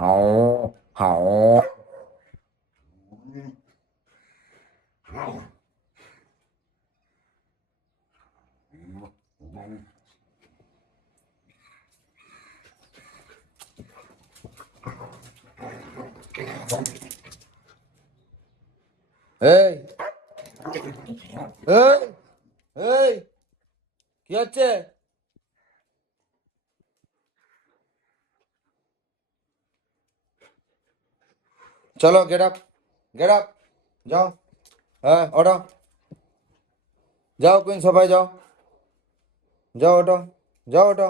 হাও হাও। এই এই এই কি হচ্ছে? চলো, গেট আপ, গেট আপ, যাও। হ্যাঁ, ওঠো, যাও কুইন, সবাই যাও, যাও ওঠো, যাও ওঠো,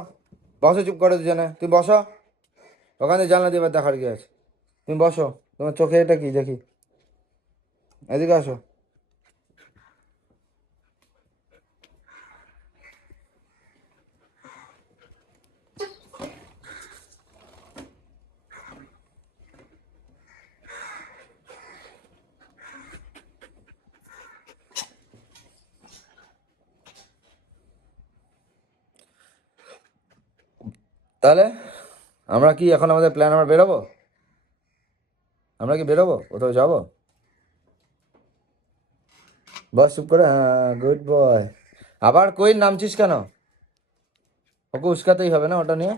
বসো চুপ করে দুজনে, তুমি বসো। ওখানে জানলা দিয়ে এবার দেখার কি আছে? তুমি বসো, তোমার চোখে এটা কি দেখি? এদিকে আসো। তাহলে আমরা কি এখন আমাদের প্ল্যান, আমরা বেরোবো? আমরা কি বেরোবো, কোথাও যাবো? বস চুপ করে, হ্যাঁ গুড বয়। আবার কই নামছিস কেন? ওকে উস্কাতেই হবে না ওটা নিয়ে?